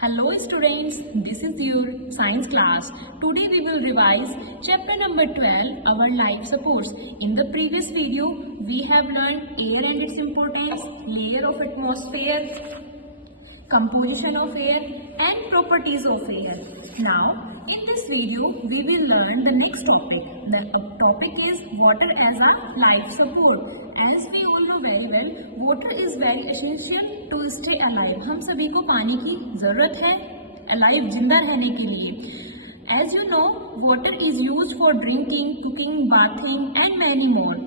Hello students, this is your science class. Today we will revise chapter number 12, our life supports. In the previous video, we have learned air and its importance, layer of atmosphere, composition of air and properties of air. Now, in this video, we will learn the next topic. The topic is water as a life support. As we all know very well, water is very essential to stay alive. हम सभी को पानी की जरूरत है alive जिंदा रहने के लिए. As you know, water is used for drinking, cooking, bathing and many more.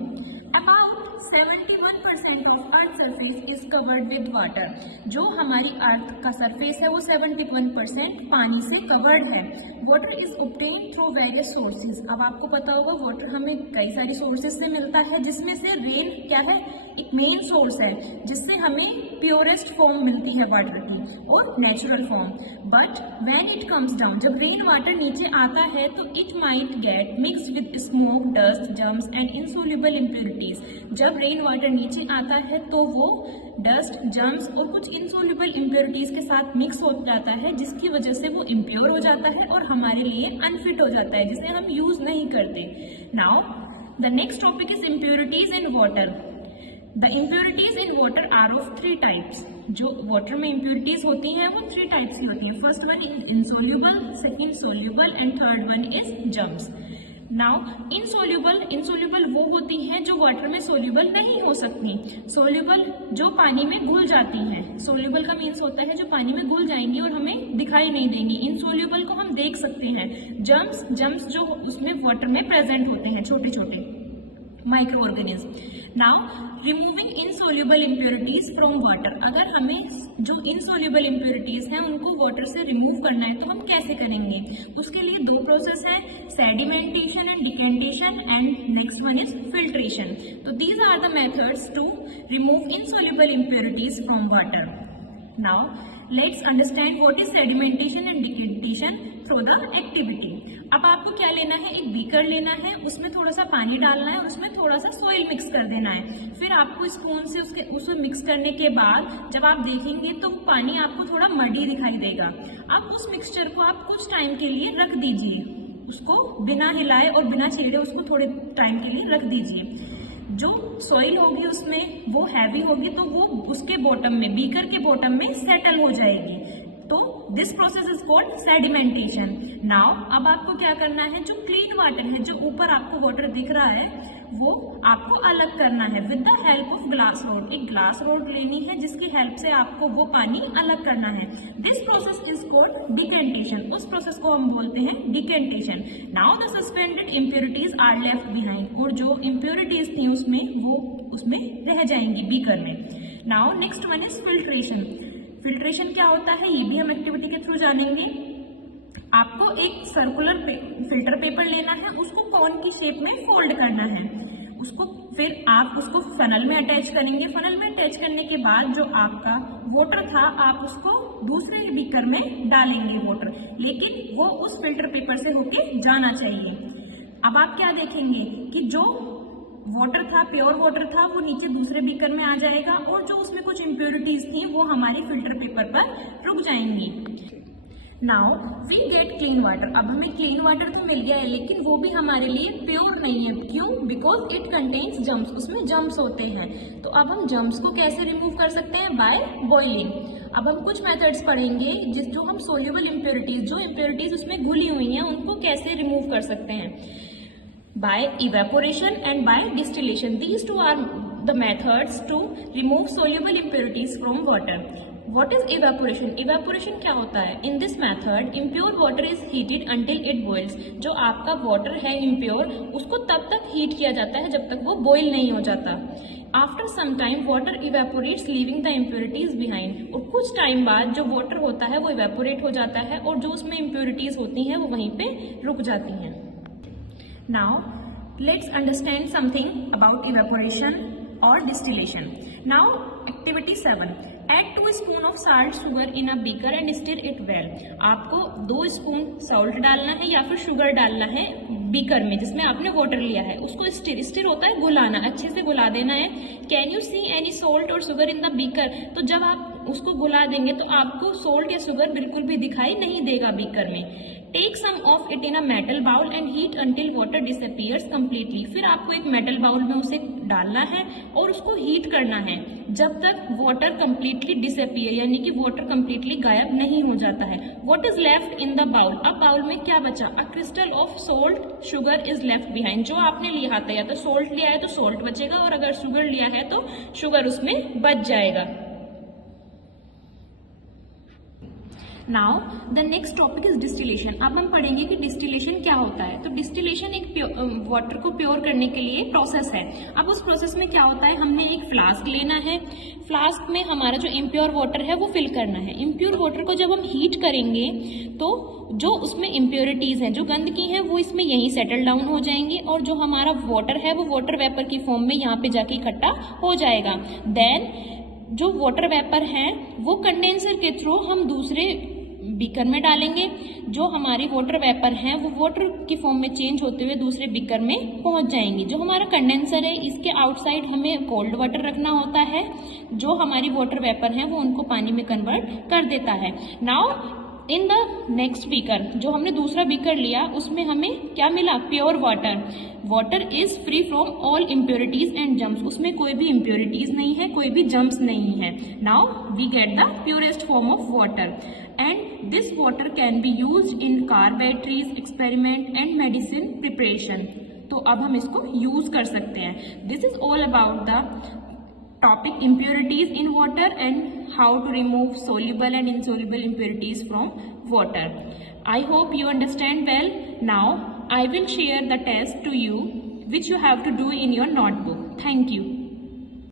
About 71% of Earth surface is covered with water. जो हमारी अर्थ का सरफेस है वो 71% पानी से कवर्ड है. Water is obtained through various sources. अब आपको पता होगा वाटर हमें कई सारी सोर्सेज से मिलता है, जिसमें से रेन क्या है, एक मेन सोर्स है जिससे हमें प्योरेस्ट फॉर्म मिलती है वाटर की और natural form. But when it comes down, जब रेन वाटर नीचे आता है तो it might get mixed with smoke, dust, germs and insoluble impurities. जब रेन वाटर नीचे आता है तो वो डस्ट, जर्म्स और कुछ इनसोल्युबल इम्प्योरिटीज के साथ मिक्स हो जाता है, जिसकी वजह से वो इम्प्योर हो जाता है और हमारे लिए अनफिट हो जाता है, जिसे हम यूज नहीं करते. Now the next topic is impurities in water. The impurities in water are of three types. जो वाटर में impurities होती हैं वो three types की होती है. First one is insoluble, second soluble and third one is germs. Now insoluble वो होती हैं जो वाटर में soluble नहीं हो सकती. Soluble जो पानी में घुल जाती हैं. Soluble का मीन्स होता है जो पानी में घुल जाएंगी और हमें दिखाई नहीं देंगी. Insoluble को हम देख सकते हैं. Germs जो उसमें वाटर में प्रेजेंट होते हैं, छोटे छोटे micro organism. Now removing insoluble impurities from water. अगर हमें जो इनसोल्यूबल इम्प्योरिटीज हैं उनको वाटर से रिमूव करना है तो हम कैसे करेंगे? उसके लिए दो प्रोसेस है, sedimentation and decantation and next one is filtration. तो these are the methods to remove insoluble impurities from water. Now let's understand what is sedimentation and decantation through the activity. अब आपको क्या लेना है, एक बीकर लेना है, उसमें थोड़ा सा पानी डालना है और उसमें थोड़ा सा सॉइल मिक्स कर देना है. फिर आपको स्पून से उसको मिक्स करने के बाद जब आप देखेंगे तो पानी आपको थोड़ा मडी दिखाई देगा. अब उस मिक्सचर को आप कुछ टाइम के लिए रख दीजिए, उसको बिना हिलाए और बिना छेड़े उसको थोड़े टाइम के लिए रख दीजिए. जो सॉइल होगी उसमें वो हैवी होगी तो वो उसके बॉटम में, बीकर के बॉटम में सेटल हो जाएगी. तो this process is called sedimentation. Now अब आपको क्या करना है, जो क्लीन वाटर है, जो ऊपर आपको वाटर दिख रहा है, वो आपको अलग करना है with the help of glass rod. एक ग्लास रोड लेनी है जिसकी हेल्प से आपको वो पानी अलग करना है. This process is called decantation. उस प्रोसेस को हम बोलते हैं decantation. Now the suspended impurities are left behind. और जो इम्प्योरिटीज थी वो उसमें रह जाएंगी बीकर में. Now next one is filtration. Filtration क्या होता है ये भी हम एक्टिविटी के थ्रू जानेंगे. आपको एक सर्कुलर फिल्टर पेपर लेना है, उसको कोन की शेप में फोल्ड करना है. उसको फिर आप उसको फनल में अटैच करेंगे. फनल में अटैच करने के बाद जो आपका वाटर था आप उसको दूसरे बीकर में डालेंगे वाटर, लेकिन वो उस फिल्टर पेपर से होके जाना चाहिए. अब आप क्या देखेंगे कि जो वाटर था, प्योर वाटर था, वो नीचे दूसरे बीकर में आ जाएगा और जो उसमें कुछ इम्प्योरिटीज थी वो हमारे फिल्टर पेपर पर रुक जाएंगी. Now we get clean water. अब हमें क्लीन वाटर तो मिल गया है लेकिन वो भी हमारे लिए प्योर नहीं है. क्यों? Because it contains germs. उसमें जर्म्स होते हैं. तो अब हम जर्म्स को कैसे रिमूव कर सकते हैं? By boiling. अब हम कुछ मेथड्स पढ़ेंगे जो हम सोल्यूबल इम्प्योरिटीज, जो इम्प्योरिटीज उसमें घुली हुई हैं, उनको कैसे रिमूव कर सकते हैं. By evaporation and by distillation. These two are the methods to remove soluble impurities from water. What is evaporation? Evaporation क्या होता है? In this method, impure water is heated until it boils. जो आपका water है impure, उसको तब तक heat किया जाता है जब तक वो boil नहीं हो जाता. After some time, water evaporates, leaving the impurities behind. और कुछ टाइम बाद जो water होता है वो evaporate हो जाता है और जो उसमें impurities होती हैं वो वहीं पे रुक जाती हैं. Now, let's understand something about evaporation or distillation. Now, activity 7. Add 2 spoon of salt sugar in a beaker and stir it well. आपको 2 स्पून सॉल्ट डालना है या फिर शुगर डालना है बीकर में जिसमें आपने वाटर लिया है. उसको स्टिर होता है घुलाना, अच्छे से घुला देना है. Can you see any salt और शुगर इन द बीकर? तो जब आप उसको घुला देंगे तो आपको सोल्ट या शुगर बिल्कुल भी दिखाई नहीं देगा बीकर में। Take some of it in a metal bowl and heat until water disappears completely. फिर आपको एक मेटल बाउल में उसे डालना है और उसको हीट करना है जब तक वाटर कम्प्लीटली डिसअपियर यानी कि वाटर कम्प्लीटली गायब नहीं हो जाता है। What is left in the bowl? अब बाउल में क्या बचा? A crystal of salt sugar is left behind. जो आपने लिया था या तो सोल्ट लिया है तो सोल्ट बचेगा और अगर शुगर लिया है तो शुगर उसमें बच जाएगा। Now the next topic is distillation. अब हम पढ़ेंगे कि डिस्टिलेशन क्या होता है। तो डिस्टिलेशन एक वाटर को प्योर करने के लिए प्रोसेस है। अब उस प्रोसेस में क्या होता है, हमने एक फ्लास्क लेना है, फ्लास्क में हमारा जो इम्प्योर वाटर है वो फिल करना है। इम्प्योर वाटर को जब हम हीट करेंगे तो जो उसमें इम्प्योरिटीज हैं, जो गंदगी है, वो इसमें यहीं सेटल डाउन हो जाएंगी और जो हमारा वाटर है वो वाटर वेपर की फॉर्म में यहाँ पे जाके इकट्ठा हो जाएगा। देन जो वाटर वेपर है वो कंडेंसर के थ्रू हम दूसरे बीकर में डालेंगे। जो हमारी वाटर वेपर है वो वाटर की फॉर्म में चेंज होते हुए दूसरे बीकर में पहुंच जाएंगी। जो हमारा कंडेंसर है इसके आउटसाइड हमें कोल्ड वाटर रखना होता है, जो हमारी वाटर वेपर है वो उनको पानी में कन्वर्ट कर देता है। Now in the next beaker, जो हमने दूसरा बीकर लिया उसमें हमें क्या मिला? Pure water. Water is free from all impurities and germs. उसमें कोई भी इम्प्योरिटीज नहीं है, कोई भी जम्स नहीं है। Now we get the purest form of water and this water can be used in car batteries, experiment and medicine preparation. तो अब हम इसको यूज कर सकते हैं। This is all about the topic impurities in water and how to remove soluble and insoluble impurities from water. I hope you understand well. Now I will share the test to you which you have to do in your notebook. Thank you.